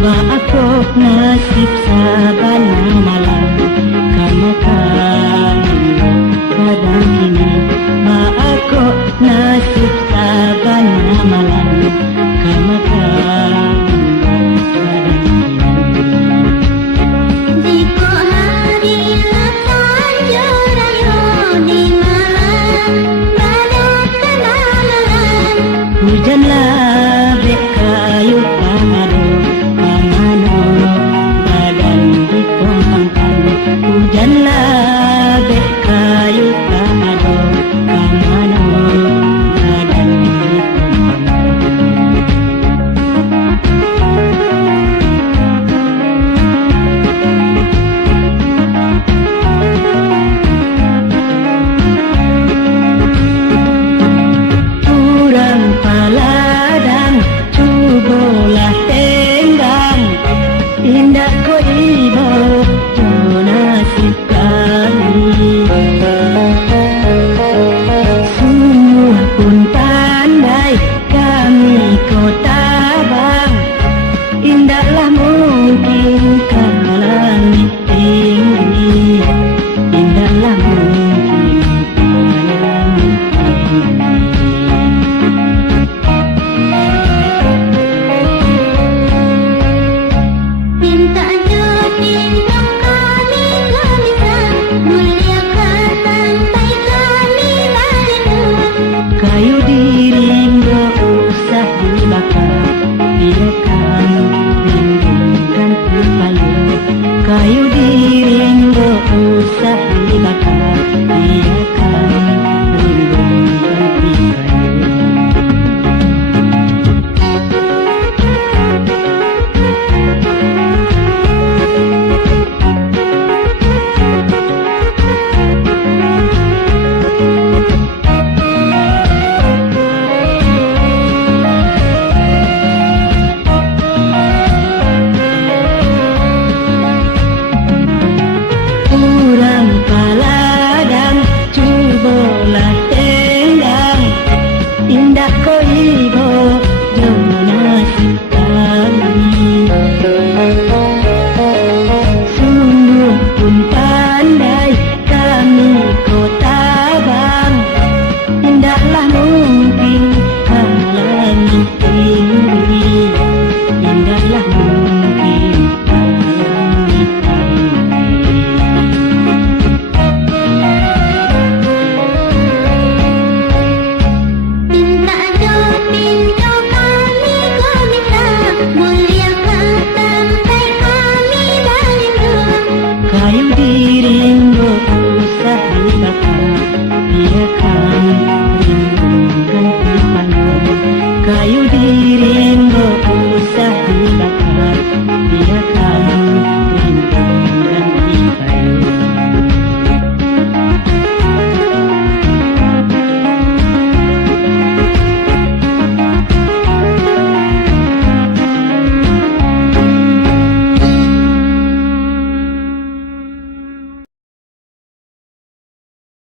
Maafok nasib saban malam kamakan badan kini. Maafok nasib saban malam kamakan badan kini. Jika hari akan jerayo di malam badan kenangan, hujanlah bek kayu pamado pamano badan ditumpangkan. Hujanlah bek kayu pamado pamano badan ditumpangkan. Kurang paladang cubolah tendang, indah ko ibo nasib kami. Semua pun pandai kami kota bang, indahlah mungkin kalang